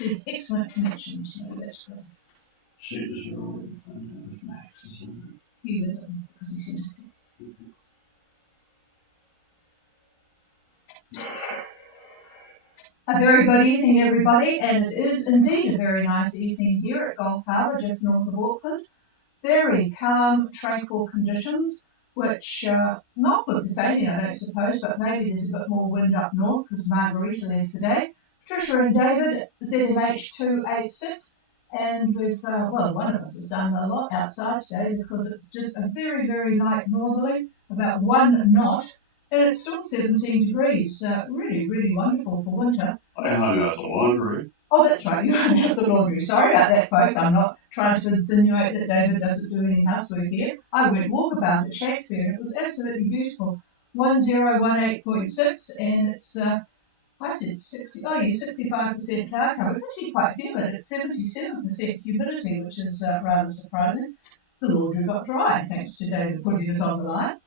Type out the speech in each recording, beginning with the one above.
says excellent connection. So that's good. She's already with Max, isn't it? He is, because he sent it. A very good evening, everybody, and it is indeed a very nice evening here at Gulf Harbour, just north of Auckland. Very calm, tranquil conditions, which not with the sailing, I don't suppose, but maybe there's a bit more wind up north because Margarita left today. Patricia and David, ZMH 286, and we've, well, one of us has done a lot outside today because it's just a very, very light northerly, about 1 knot. And it's still 17 degrees, really, really wonderful for winter. I hung out the laundry. Oh, that's right, you hung out the laundry. Sorry about that, folks. I'm not trying to insinuate that David doesn't do any housework here. I went walkabout at Shakespeare, and it was absolutely beautiful. 1018.6, and it's, I said 65% cloud cover. It's actually quite humid. It's 77% humidity, which is rather surprising. The laundry got dry, thanks to David putting it on the line.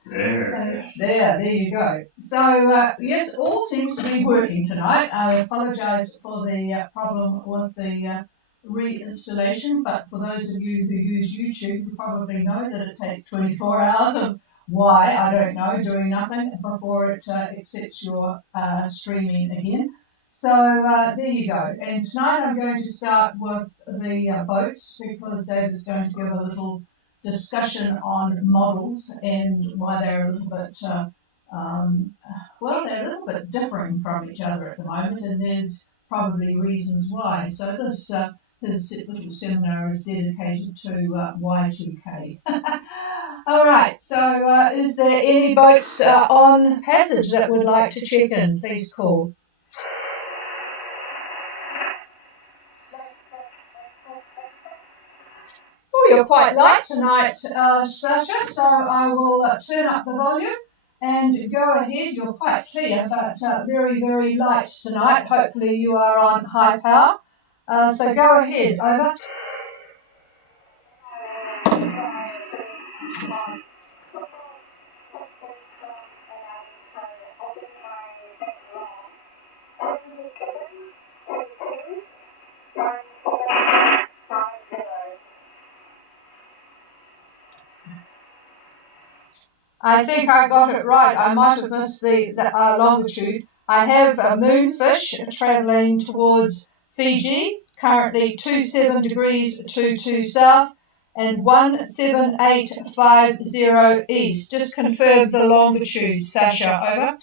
There you go. So, yes, all seems to be working tonight. I apologise for the problem with the reinstallation, but for those of you who use YouTube, you probably know that it takes 24 hours of why, I don't know, doing nothing before it accepts your streaming again. So there you go. And tonight I'm going to start with the boats because David's going to give a little discussion on models and why they're a little bit, well, they're a little bit differing from each other at the moment, and there's probably reasons why. So this little seminar is dedicated to Y2K. All right, so is there any boats on passage that would like to check in? Please call. You're quite light tonight, Sasha, so I will turn up the volume and go ahead. You're quite clear, but very, very light tonight. Hopefully you are on high power. So go ahead, over. I think I got it right. I might have missed the longitude. I have a moonfish travelling towards Fiji, currently 27 degrees 22 south and 17850 east. Just confirm the longitude, Sasha, over.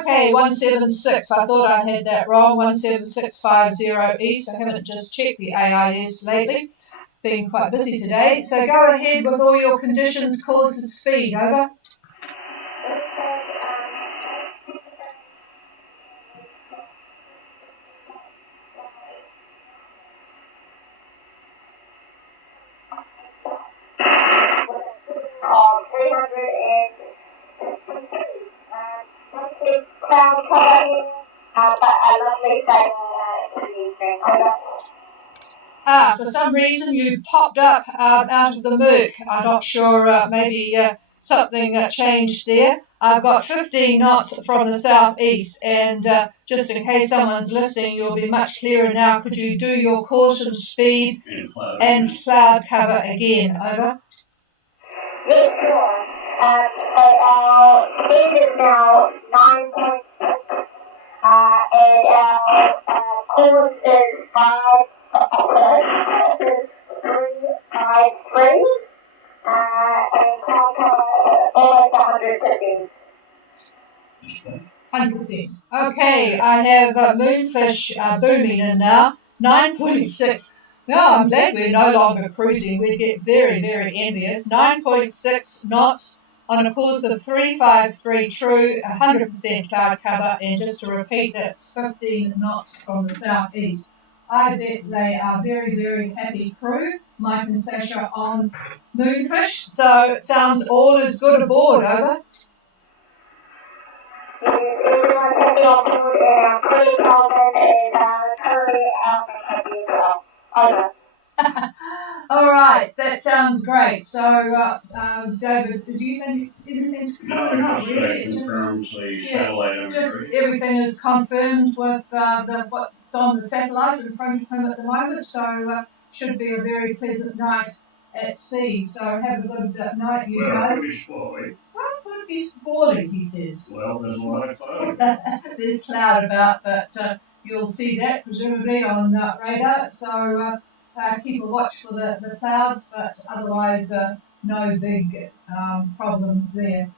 Okay, 176. I thought I had that wrong. 17650 east. I haven't just checked the AIS lately. Been quite busy today. So go ahead with all your conditions, course and speed. Over. For some reason you popped up out of the murk. I'm not sure, maybe something changed there. I've got 15 knots from the southeast, and just in case someone's listening, you'll be much clearer now. Could you do your caution speed and cloud cover again? Over. Yes, sure. Speed is now 9.6, and course is 5. This is 353, and cloud cover almost 150. 100%. Okay, I have moonfish booming in now, 9.6. No, I'm glad we're no longer cruising. We'd get very, very envious. 9.6 knots on a course of 353 true, 100% cloud cover, and just to repeat, that's 15 knots from the southeast. I bet they are very, very happy crew, Mike and Sasha on moonfish. So it sounds all is good aboard. Over. All right, that sounds great. So, David, is you anything to No, not just really? confirms the satellite Just imagery. everything is confirmed with what's on the satellite in front of him at the moment. So, should be a very pleasant night at sea. So, have a good night, you Well, guys. pretty spoiling. Well, could be squally, he says. Well, there's a lot of cloud. There's cloud about, but you'll see that presumably on radar. So keep a watch for the clouds, but otherwise no big problems there.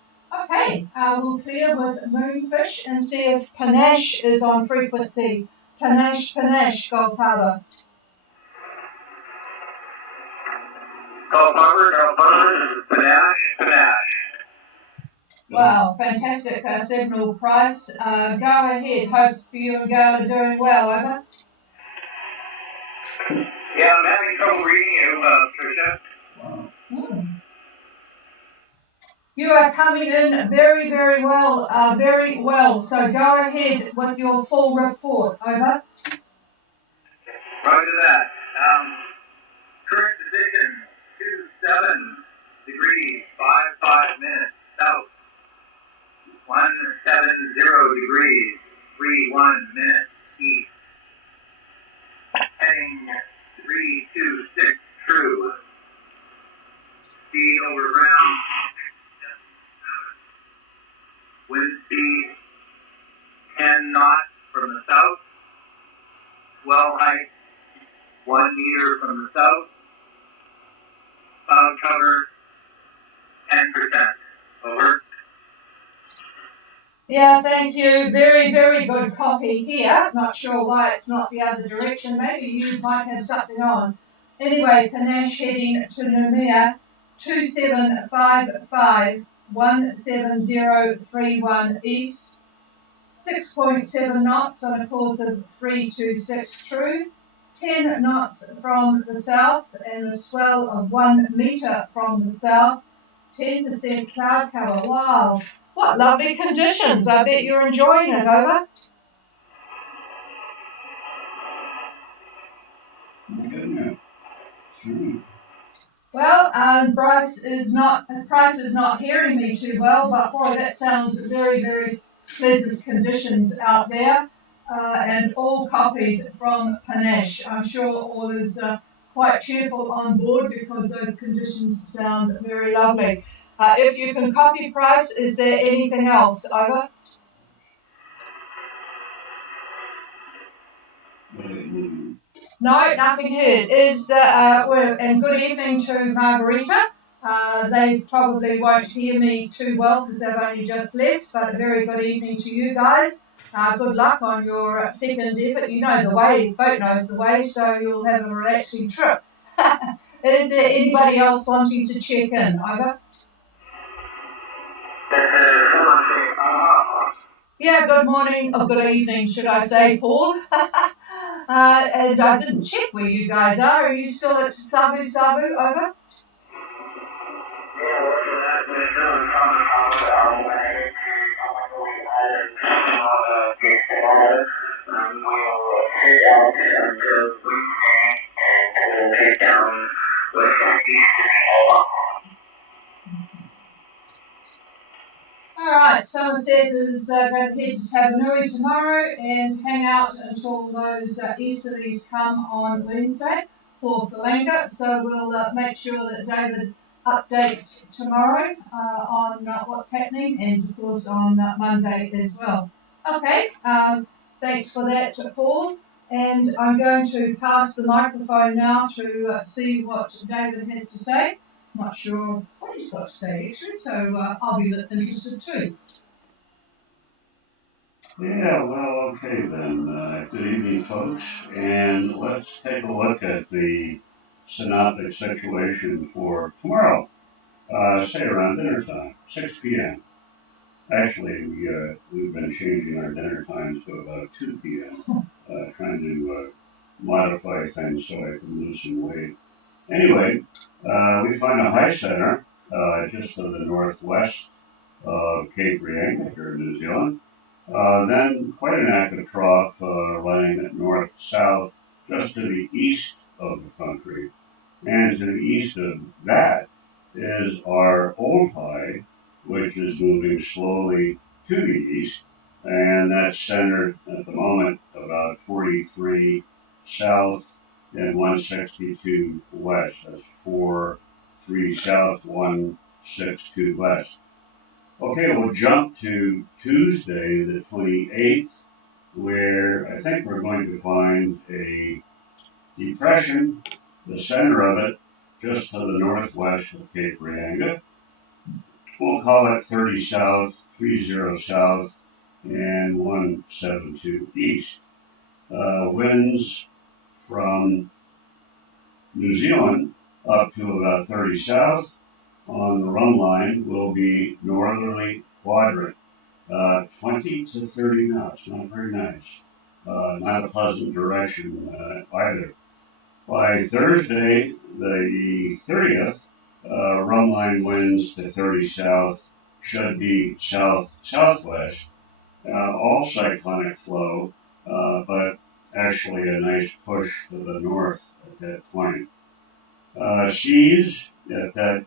Okay, we'll clear with Moonfish and see if Panache is on frequency. Panache, Gulf Harbour. Gulf Harbour, Panache. Wow, fantastic signal, Price. Go ahead. Hope you and Gail are doing well, over. Yeah, I'm having trouble reading you, Tricia. Hmm. You are coming in very, very well, very well. So go ahead with your full report, over. Roger that. Current position, 27 degrees, 55 minutes south. 170 degrees, 31 minutes east. Heading 326 true. Speed over ground. Wind speed 10 knots from the south. Swell height 1 meter from the south. Cloud cover 10%. Over. Yeah, thank you. Very, very good copy here. Not sure why it's not the other direction. Maybe you might have something on. Anyway, Panache heading to Noumea, 2755, 17031 east, 6.7 knots on a course of 326 true, 10 knots from the south and a swell of 1 metre from the south, 10% cloud cover. Wow. What lovely conditions. I bet you're enjoying it, over. Well, Price is not hearing me too well, but boy, that sounds very, very pleasant conditions out there, and all copied from Panache. I'm sure all is quite cheerful on board because those conditions sound very lovely. If you can copy, Price, is there anything else? Over. No, nothing heard. Is the and good evening to Margarita. They probably won't hear me too well because they've only just left, but a very good evening to you guys. Good luck on your second effort. You know the way, boat knows the way, so you'll have a relaxing trip. Is there anybody else wanting to check in? Over. Yeah, good morning, or good evening, should I say, Paul. And I didn't check where you guys are. Are you still at Savu, over? All right, Somerset is going to head to Tabanui tomorrow and hang out until those easterlies come on Wednesday for Thalanga. So we'll make sure that David updates tomorrow on what's happening and, of course, on Monday as well. Okay, thanks for that, Paul. And I'm going to pass the microphone now to see what David has to say. Not sure what he's got to say, actually, so I'll be interested too. Yeah, well, okay then. Good evening, folks. And let's take a look at the synoptic situation for tomorrow. Say around dinner time, 6 p.m. Actually, we've been changing our dinner times to about 2 p.m., trying to modify things so I can lose some weight. Anyway, we find a high center just to the northwest of Cape Reinga here in New Zealand. Then quite an active trough running north-south just to the east of the country. And to the east of that is our old high, which is moving slowly to the east, and that's centered at the moment about 43 south and 162 west. That's 43 south, 162 west. Okay, we'll jump to Tuesday, the 28th, where I think we're going to find a depression, the center of it, just to the northwest of Cape Reinga. We'll call it 30 south, 30 south, and 172 east. Winds from New Zealand up to about 30 south on the run line will be northerly quadrant, 20 to 30 knots, not very nice. Not a pleasant direction either. By Thursday, the 30th, run line winds to 30 south should be south-southwest, all cyclonic flow, but actually a nice push to the north at that point. Seas at that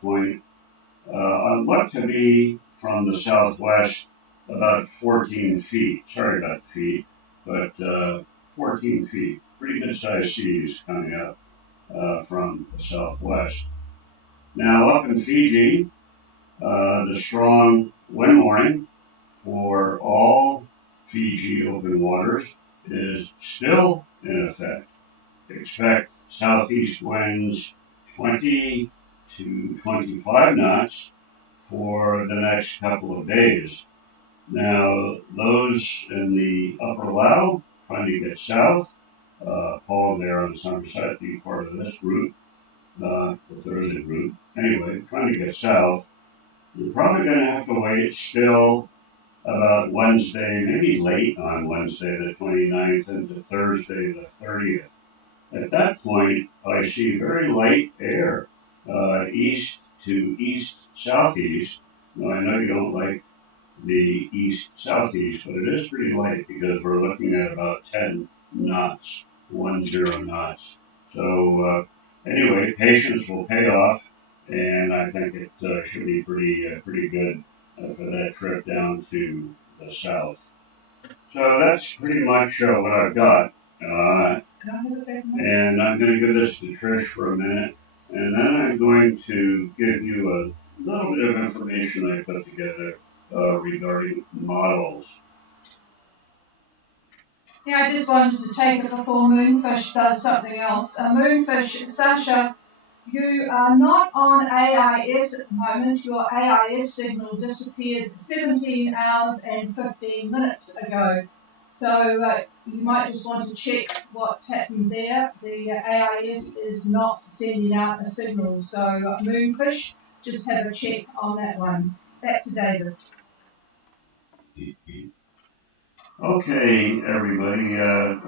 point look to be from the southwest about 14 feet. Sorry about feet, but 14 feet. Pretty good sized seas coming up from the southwest. Now up in Fiji, the strong wind warning for all Fiji open waters is still in effect. Expect southeast winds 20 to 25 knots for the next couple of days. Now, those in the upper Lau trying to get south, Paul there on Somerset, be part of this group, if there is a group. Anyway, trying to get south, you're probably going to have to wait still about Wednesday, maybe late on Wednesday the 29th into Thursday the 30th. At that point, I see very light air, east to east-southeast. Now, I know you don't like the east-southeast, but it is pretty light because we're looking at about 10 knots, 10 knots. So anyway, patience will pay off, and I think it should be pretty good for that trip down to the south. So that's pretty much what I've got. And I'm going to give this to Trish for a minute, and then I'm going to give you a little bit of information I put together regarding models. Yeah, I just wanted to take it before Moonfish does something else. Moonfish, Sasha, you are not on AIS at the moment. Your AIS signal disappeared 17 hours and 15 minutes ago. So you might just want to check what's happened there. The AIS is not sending out a signal. So Moonfish, just have a check on that one. Back to David. Okay, everybody.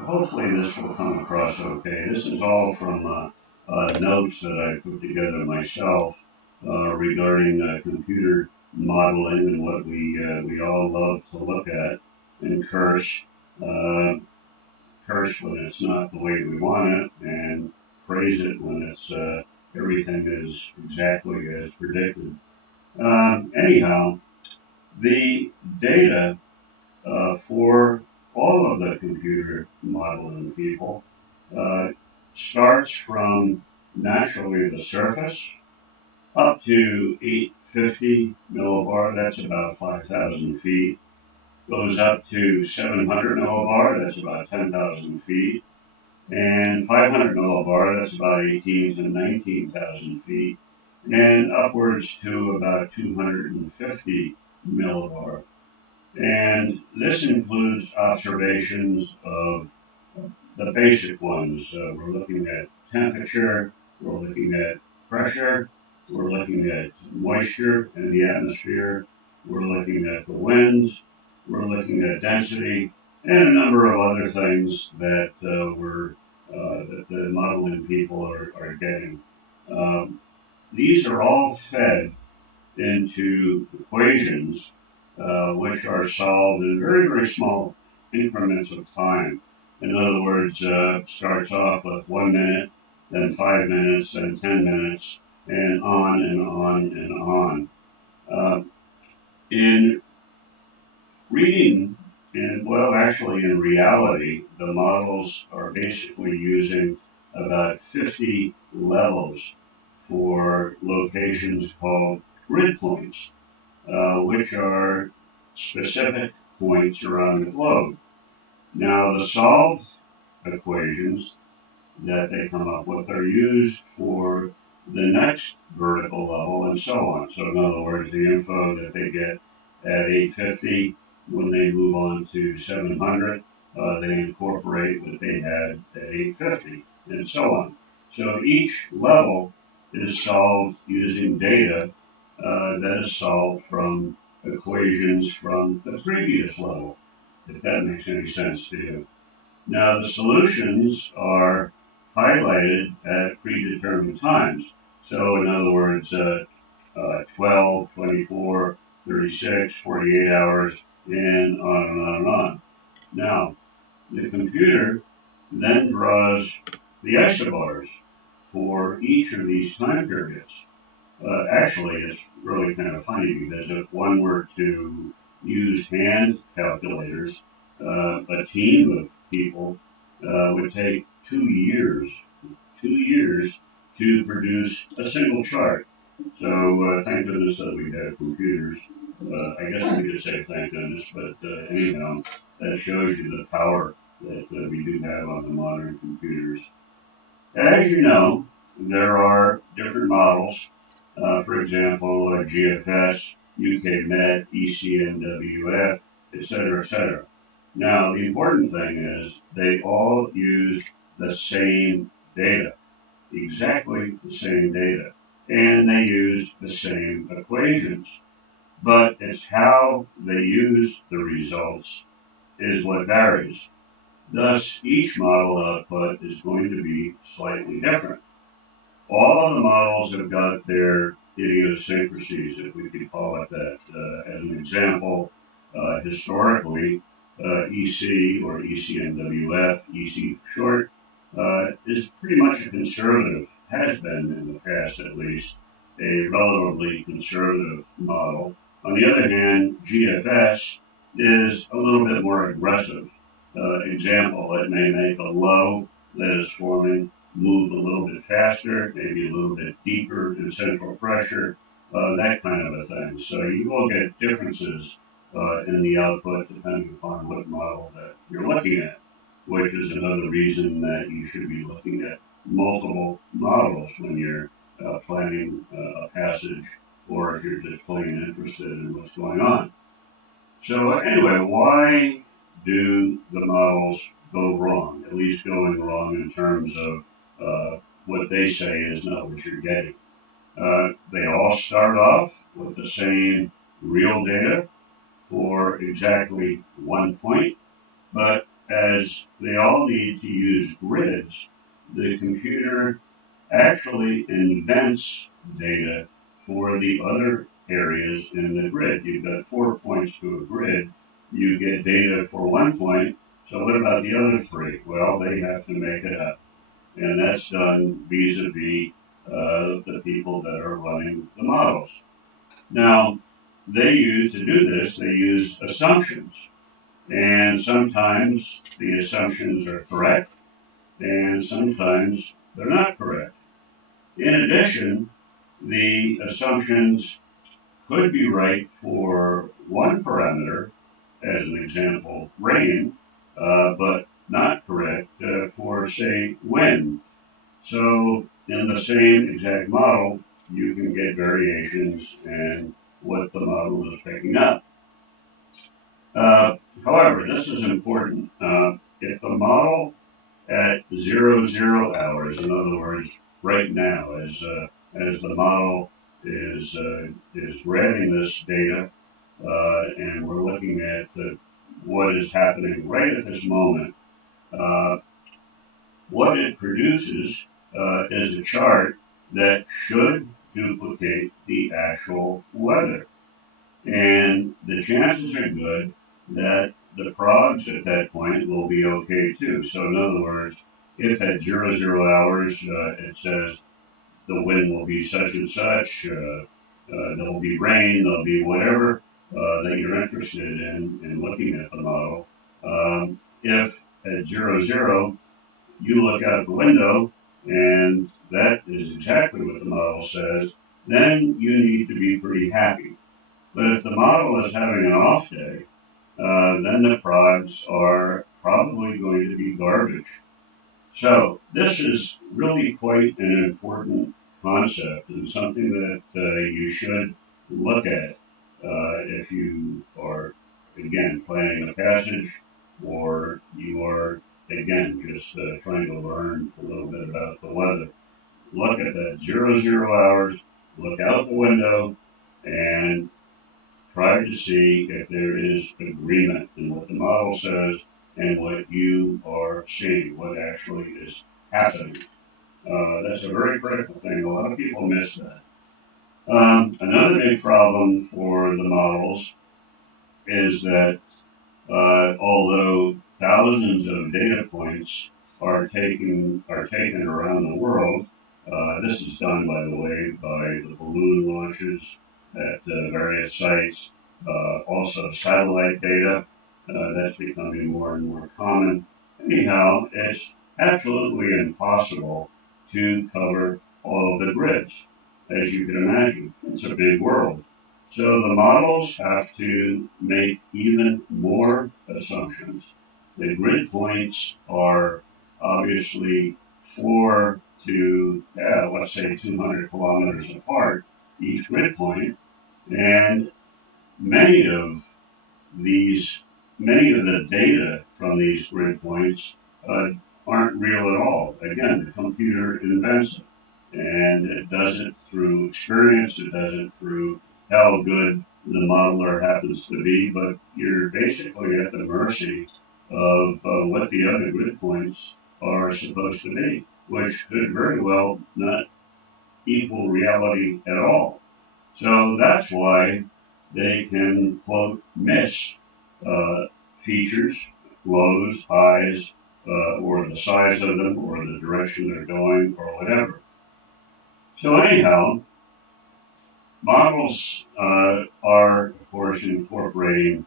Hopefully this will come across okay. This is all from notes that I put together myself regarding computer modeling and what we all love to look at and curse when it's not the way we want it, and praise it when it's everything is exactly as predicted. Anyhow, the data for all of the computer modeling people starts from naturally the surface up to 850 millibar, that's about 5,000 feet, goes up to 700 millibar, that's about 10,000 feet, and 500 millibar, that's about 18 to 19,000 feet, and upwards to about 250 millibar. And this includes observations of the basic ones. We're looking at temperature, we're looking at pressure, we're looking at moisture in the atmosphere, we're looking at the winds, we're looking at density, and a number of other things that that the modeling people are getting. These are all fed into equations which are solved in very, very small increments of time. In other words, starts off with 1 minute, then 5 minutes, then 10 minutes, and on and on and on. In reading, actually in reality, the models are basically using about 50 levels for locations called grid points, which are specific points around the globe. Now, the solved equations that they come up with are used for the next vertical level and so on. So in other words, the info that they get at 850, when they move on to 700, they incorporate what they had at 850 and so on. So each level is solved using data that is solved from equations from the previous level, if that makes any sense to you. Now, the solutions are highlighted at predetermined times. So, in other words, 12, 24, 36, 48 hours, and on and on and on. Now, the computer then draws the isobars for each of these time periods. Actually, it's really kind of funny because if one were to use hand calculators, a team of people would take 2 years to produce a single chart. So thank goodness that we have computers. I guess we could say thank goodness, but anyhow, that shows you the power that we do have on the modern computers. As you know, there are different models. For example, GFS, UK Met, ECNWF, etc., etc. Now, the important thing is they all use the same data, exactly the same data, and they use the same equations. But it's how they use the results is what varies. Thus, each model output is going to be slightly different. All of the models have got their idiosyncrasies, if we could call it that. As an example, historically, EC or ECNWF, EC for short, is pretty much a conservative, has been in the past at least, a relatively conservative model. On the other hand, GFS is a little bit more aggressive. Example, it may make a low that is forming move a little bit faster, maybe a little bit deeper in central pressure, that kind of a thing. So you will get differences in the output depending upon what model that you're looking at, which is another reason that you should be looking at multiple models when you're planning a passage or if you're just plain interested in what's going on. So anyway, why do the models go wrong, at least going wrong in terms of what they say is not what you're getting? They all start off with the same real data for exactly one point, but as they all need to use grids, the computer actually invents data for the other areas in the grid. You've got 4 points to a grid. You get data for one point, so what about the other three? Well, they have to make it up. And that's done vis-a-vis the people that are running the models. Now, to do this, they use assumptions. And sometimes the assumptions are correct, and sometimes they're not correct. In addition, the assumptions could be right for one parameter, as an example, rain, but not correct for, say, wind. So in the same exact model, you can get variations in what the model is picking up. However, this is important. If the model at 00 hours, in other words, right now, as the model is grabbing this data, and we're looking at what is happening right at this moment, what it produces is a chart that should duplicate the actual weather. And the chances are good that the progs at that point will be okay too. So in other words, if at 00 hours it says the wind will be such and such, there will be rain, there'll be whatever that you're interested in looking at the model. If at 00 you look out the window and that is exactly what the model says, then you need to be pretty happy. But if the model is having an off day, then the prods are probably going to be garbage. So this is really quite an important concept and something that you should look at if you are, again, planning a passage or you are, again, just trying to learn a little bit about the weather. Look at that 00 hours, look out the window, and try to see if there is agreement in what the model says and what you are seeing, what actually is happening. That's a very critical thing. A lot of people miss that. Another big problem for the models is that although thousands of data points are taken around the world, this is done, by the way, by the balloon launches at various sites. Also satellite data, that's becoming more and more common. Anyhow, it's absolutely impossible to cover all of the grids, as you can imagine. It's a big world. So the models have to make even more assumptions. The grid points are obviously 4 to, let's say 200 kilometers apart, each grid point, and many of the data from these grid points aren't real at all. Again, the computer invents it, and it does it through experience, it does it through how good the modeler happens to be, but you're basically at the mercy of what the other grid points are supposed to be, which could very well not equal reality at all. So that's why they can, quote, miss features, lows, highs, or the size of them, or the direction they're going, or whatever. So anyhow, models are, of course, incorporating,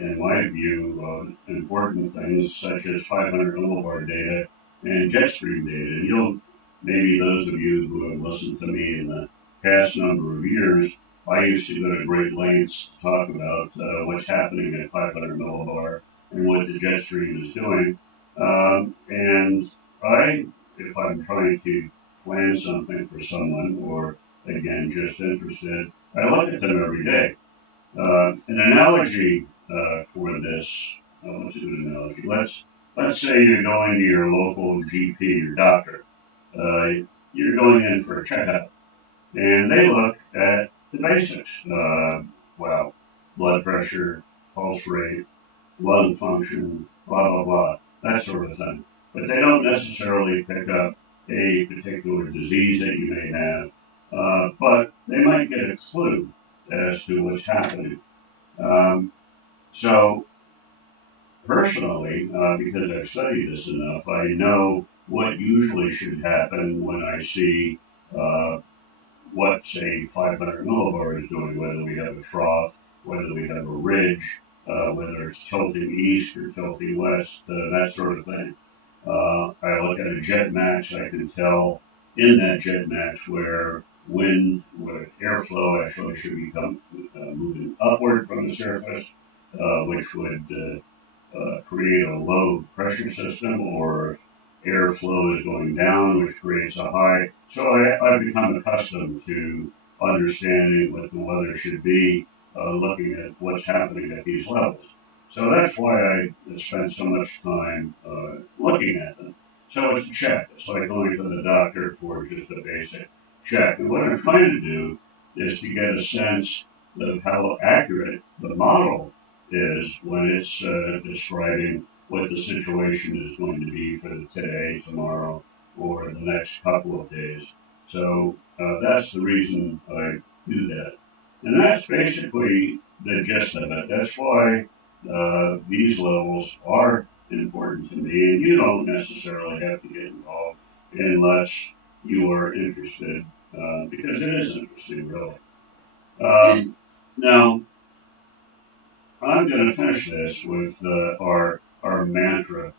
in my view, important things such as 500 millibar data and jet stream data. And maybe those of you who have listened to me in the past number of years, I used to go to great lengths to talk about what's happening at 500 millibar and what the jet stream is doing. And if I'm trying to plan something for someone, or again, just interested, I look at them every day. An analogy for this, what's a good analogy? Let's say you're going to your local GP, your doctor. You're going in for a checkup, and they look at the basics. Blood pressure, pulse rate, lung function, blah, blah, blah, that sort of thing. But they don't necessarily pick up a particular disease that you may have, but they might get a clue as to what's happening. So personally, because I've studied this enough, I know what usually should happen when I see what, say, 500 millibar is doing, whether we have a trough, whether we have a ridge, whether it's tilting east or tilting west, that sort of thing. I look at a jet max, I can tell in that jet max where airflow actually should be moving upward from the surface, which would create a low pressure system, or airflow is going down, which creates a high. So I've become accustomed to understanding what the weather should be, looking at what's happening at these levels. So that's why I spend so much time looking at them. So it's a check. It's like going to the doctor for just a basic check. And what I'm trying to do is to get a sense of how accurate the model is when it's describing what the situation is going to be for today, tomorrow, or the next couple of days. So that's the reason I do that. And that's basically the gist of it. That's why these levels are important. important to me, and you don't necessarily have to get involved unless you are interested, because it is interesting, really. Now, I'm going to finish this with our mantra.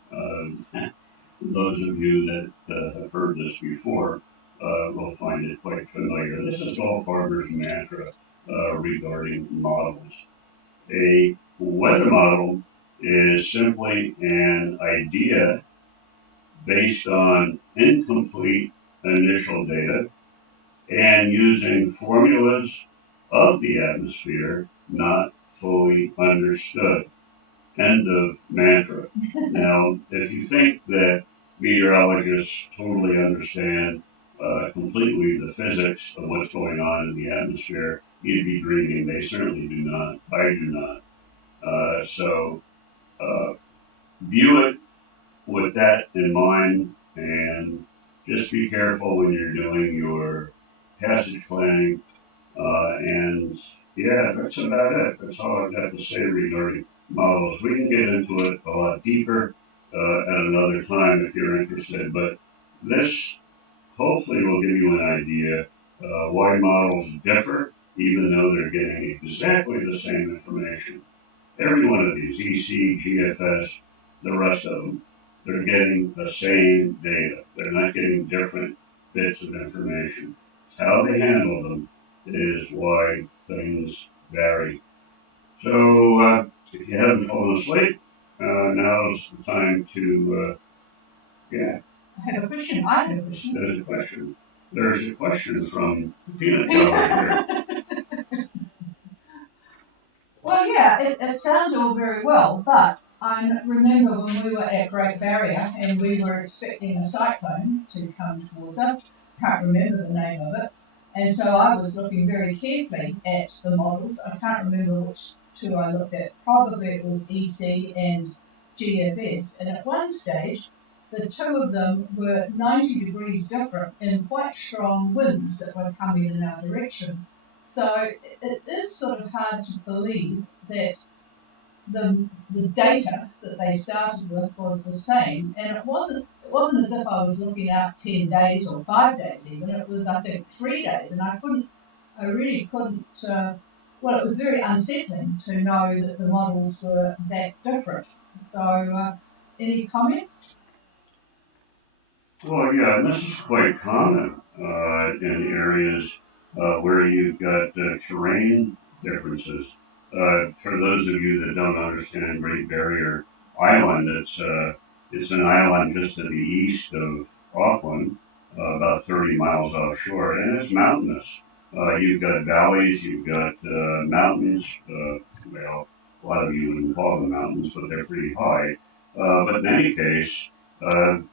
Those of you that have heard this before will find it quite familiar. This is Gulf Harbour's mantra regarding models. A weather model is simply an idea based on incomplete initial data and using formulas of the atmosphere not fully understood. End of mantra. Now, if you think that meteorologists totally understand completely the physics of what's going on in the atmosphere, you'd be dreaming. They certainly do not. I do not. So view it with that in mind, and just be careful when you're doing your passage planning. And yeah, that's about it. That's all I've got to say regarding models. We can get into it a lot deeper at another time if you're interested, but this hopefully will give you an idea why models differ, even though they're getting exactly the same information. Every one of these, EC, GFS, the rest of them, they're getting the same data. They're not getting different bits of information. It's how they handle them is why things vary. So if you haven't fallen asleep, now's the time to, yeah. I have a question. I have a question. There's a question. There's a question from the peanut gallery here. Well, yeah, it sounds all very well, but I remember when we were at Great Barrier and we were expecting a cyclone to come towards us. Can't remember the name of it. And so I was looking very carefully at the models. I can't remember which two I looked at. Probably it was EC and GFS. And at one stage, the two of them were 90 degrees different in quite strong winds that were coming in our direction. So it is sort of hard to believe that the data that they started with was the same. And it wasn't as if I was looking out 10 days or 5 days even. It was, I think, 3 days. And I really couldn't, well, it was very unsettling to know that the models were that different. So any comment? Well, yeah, and this is quite common in areas where you've got terrain differences. For those of you that don't understand Great Barrier Island, it's an island just to the east of Auckland, about 30 miles offshore, and it's mountainous. You've got valleys, you've got mountains. Well, a lot of you wouldn't call them mountains, but they're pretty high. But in any case,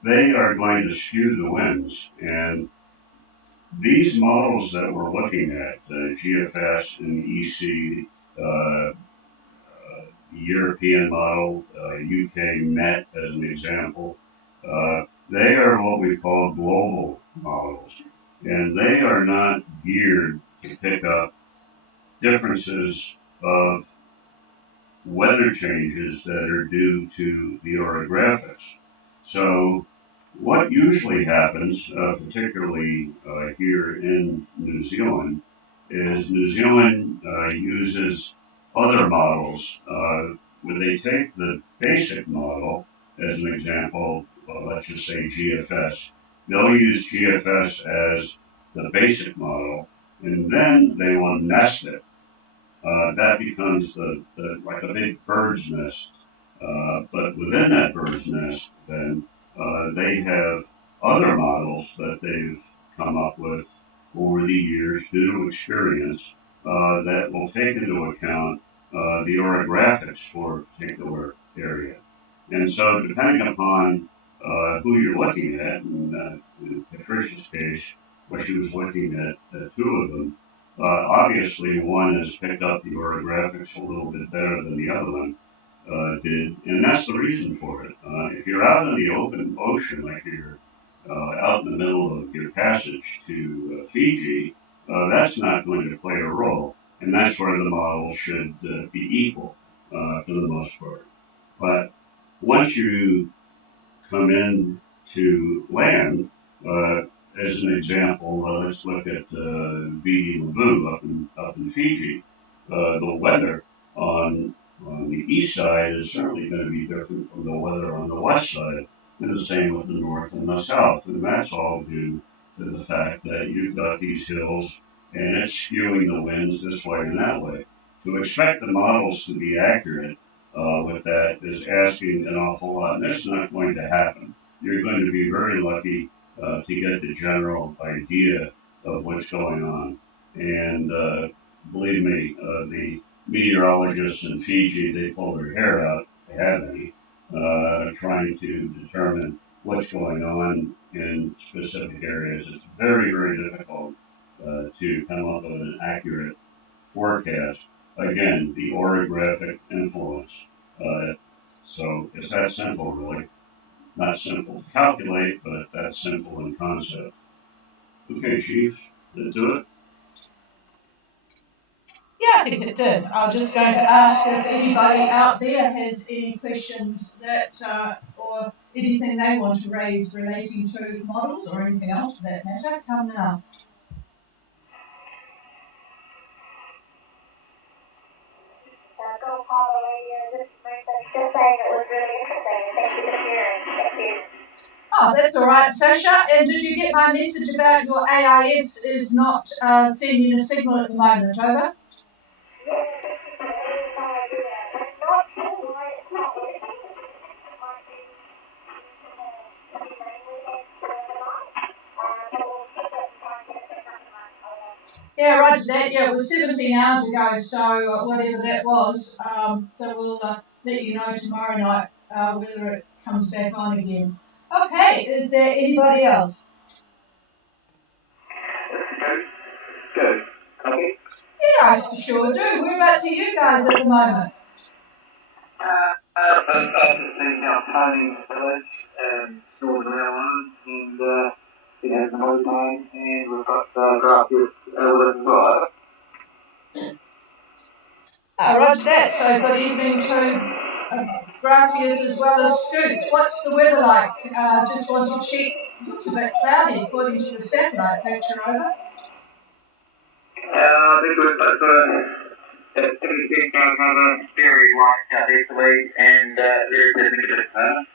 they are going to skew the winds. And these models that we're looking at, GFS and EC, European model, UK MET as an example, they are what we call global models. And they are not geared to pick up differences of weather changes that are due to the orographics. So what usually happens, particularly here in New Zealand, is New Zealand uses other models. When they take the basic model, as an example, let's just say GFS, they'll use GFS as the basic model, and then they will nest it. That becomes like a big bird's nest. But within that bird's nest, then they have other models that they've come up with over the years due to experience that will take into account the orographics for a particular area. And so depending upon who you're looking at, in Patricia's case, where she was looking at two of them, obviously one has picked up the orographics a little bit better than the other one did, and that's the reason for it. If you're out in the open ocean, like you're out in the middle of your passage to Fiji, that's not going to play a role, and that's where the model should be equal for the most part. But once you come in to land. As an example, let's look at Viti Levu up in Fiji. The weather on the east side is certainly going to be different from the weather on the west side, and the same with the north and the south. And that's all due to the fact that you've got these hills and it's skewing the winds this way and that way. To expect the models to be accurate with that is asking an awful lot, and that's not going to happen. You're going to be very lucky to get the general idea of what's going on. And believe me, the meteorologists in Fiji, they pull their hair out, if they have any, trying to determine what's going on in specific areas. It's very, very difficult to come up with an accurate forecast. Again, the orographic influence. So it's that simple, really. Not simple to calculate, but that's simple in concept. Okay, Chief, did it do it? Yeah, I think it did. I was just going to ask if anybody out there has any questions that, or anything they want to raise relating to models or anything else for that matter. Come now. Go Harbour Radio. Just saying it was really interesting. Thank you for sharing. Thank you. Oh, that's all right, Sasha. And did you get my message about your AIS is not sending a signal at the moment? Over. Yeah, roger that. Yeah, it was 17 hours ago, so whatever that was. So we'll let you know tomorrow night whether it comes back on again. Okay, is there anybody else? Good. Okay. Yeah, I sure do. Whereabouts are you guys at the moment? Obviously, Tony's village, Northern Ireland, and it has the motorway, and we've got grassroots as well. Oh, roger that. So good evening to Gracias as well as Scoots. What's the weather like? Just want to check. It looks a bit cloudy according to the satellite picture, over. I think we've got everything kind of very light easily, and there's a bit of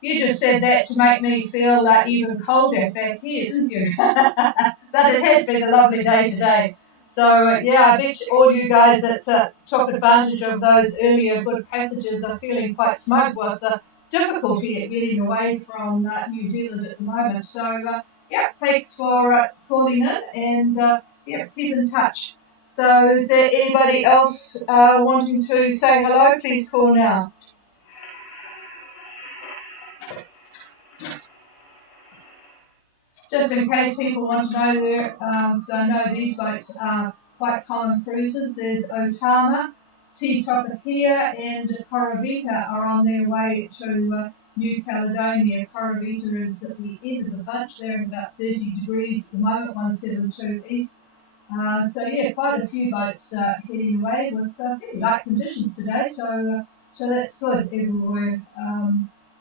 You just said that to make me feel even colder back here, didn't you? But it has been a lovely day today. So, yeah, I bet all you guys that took advantage of those earlier good passages are feeling quite smug with the difficulty at getting away from New Zealand at the moment. So, yeah, thanks for calling in and, yeah, keep in touch. So, is there anybody else wanting to say hello? Please call now. Just in case people want to know there, because I know these boats are quite common cruises. There's Otama, Te Topakia and Coravita are on their way to New Caledonia. Coravita is at the end of the bunch. They're at about 30 degrees at the moment, 172 east. So yeah, quite a few boats heading away with fairly light conditions today. So that's good everywhere.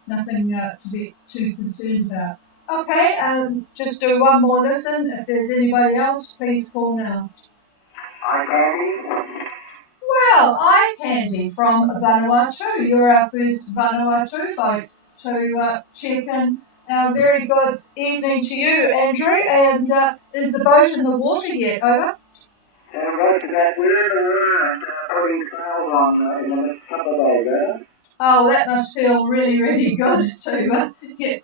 Nothing to be too concerned about. Okay, just do one more listen. If there's anybody else, please call now. Hi, Candy. Well, hi, Candy from Vanuatu. You're our first Vanuatu boat to check in. Very good evening to you, Andrew. And is the boat in the water yet? Over. Roger that. We're in the room putting sails on in the next couple of days, Oh, that must feel really, really good to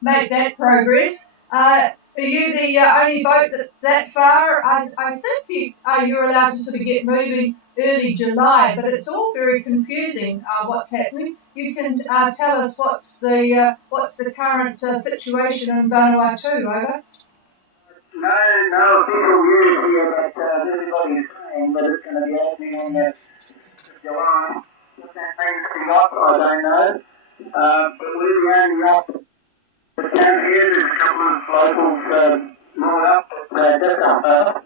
make that progress. Are you the only boat that's that far? I think you're allowed to sort of get moving early July, but it's all very confusing what's happening. You can tell us what's the current situation in Vanuatu, over? No official news here that everybody's saying, but it's going to be opening on the July. I don't know, but we're the only up down here. There's a couple of locals moored up at Dickup.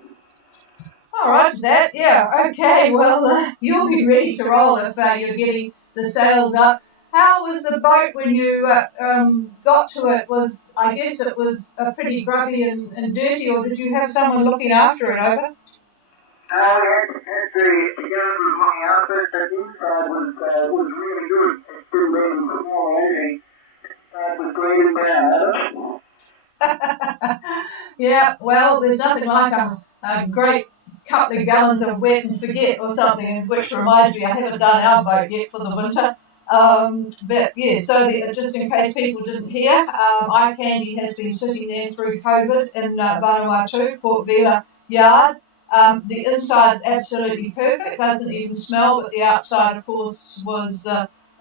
All right, that, yeah, okay, well, you'll be ready to roll if you're getting the sails up. How was the boat when you got to it? I guess it was pretty grubby and dirty, or did you have someone looking after it, over? We had the girls looking after it. The inside was really good. It still being small energy. It was green and brown, Yeah, well, there's nothing like a great couple of gallons of wet and forget or something, which reminds me, I haven't done our boat yet for the winter. But yeah, so just in case people didn't hear, Eye Candy has been sitting there through COVID in Vanuatu, Port Vila Yard. The inside's absolutely perfect, doesn't even smell, but the outside, of course, was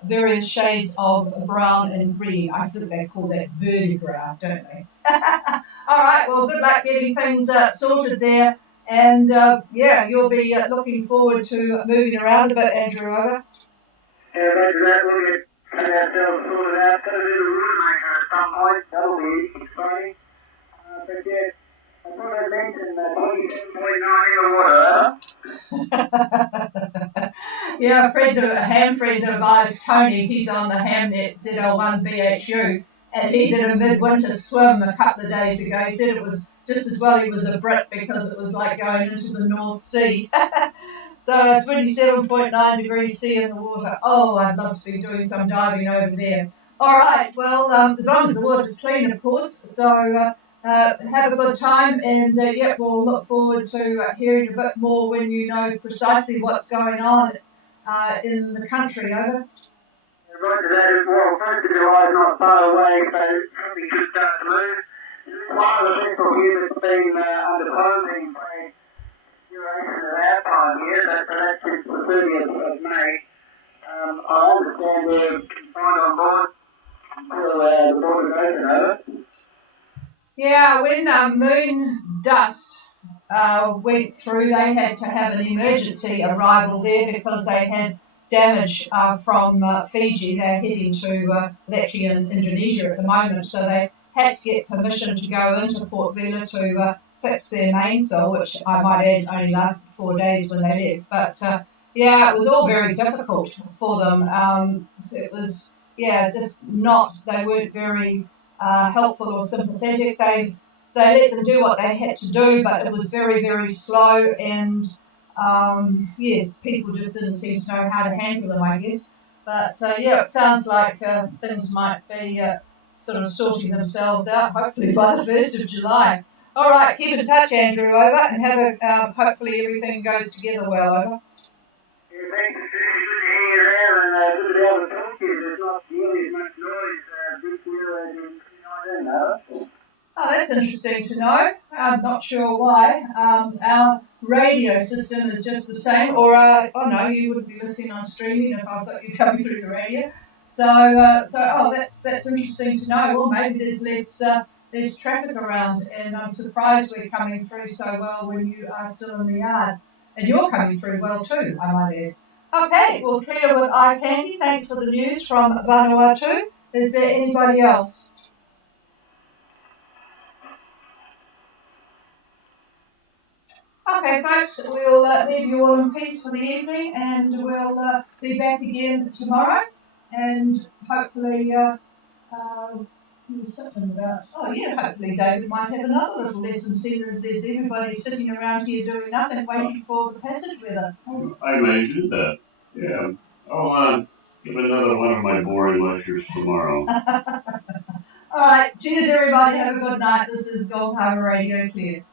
various shades of brown and green. I think they call that verdigris, don't they? All right, well, good luck getting things sorted there. And yeah, you'll be looking forward to moving around a bit, Andrew, over. Yeah, that we'll get ourselves sorted out. Got a little roadmaker at some point. That'll be exciting. But yeah, I thought I'd mention 27.9 in the water. Yeah, a ham friend of ours, Tony, he's on the Hamnet ZL1 BHU, and he did a midwinter swim a couple of days ago. He said it was just as well he was a Brit because it was like going into the North Sea. So 27.9 degrees C in the water. Oh, I'd love to be doing some diving over there. All right, well, as long as the water's clean, of course. So have a good time, and yeah, we'll look forward to hearing a bit more when you know precisely what's going on in the country, over. Right to that as well. 1st of July is not far away, so probably should start to move. One of the people here that's been under closing for a duration of our time here, so that's since the 30th of May. I understand they're confined on board until the border open, over. Yeah, when moon dust went through, they had to have an emergency arrival there because they had damage from Fiji. They're heading to, actually in Indonesia at the moment, so they had to get permission to go into Port Vila to fix their mainsail, which I might add only lasted 4 days when they left. But yeah, it was all very difficult for them. It was, yeah, just not, they weren't very helpful or sympathetic. They let them do what they had to do, but it was very, very slow, and yes, people just didn't seem to know how to handle them, I guess. But yeah, it sounds like things might be sort of sorting themselves out, hopefully by the 1st of July. All right, keep in touch, Andrew, over, and have a, hopefully everything goes together well, over. Yeah, thanks. It's really good to hear you there, and good to be able to talk to you. There's not nearly as much noise this year as in 2019, Oh, that's interesting to know. I'm not sure why. Our radio system is just the same, or oh no, you wouldn't be listening on streaming if I've got you coming through the radio. So oh, that's interesting to know. Well, maybe there's less traffic around, and I'm surprised we're coming through so well when you are still in the yard, and you're coming through well too, I might add. Okay, well, clear with Eye Candy. Thanks for the news from Vanuatu. Is there anybody else? Okay, folks, we'll leave you all in peace for the evening, and we'll be back again tomorrow, and hopefully, there's something about, oh yeah, hopefully David might have another little lesson, seeing as there's everybody sitting around here doing nothing, waiting for the passage weather. I may do that, yeah. I'll give another one of my boring lectures tomorrow. All right, cheers everybody, have a good night. This is Harbour Radio Clear.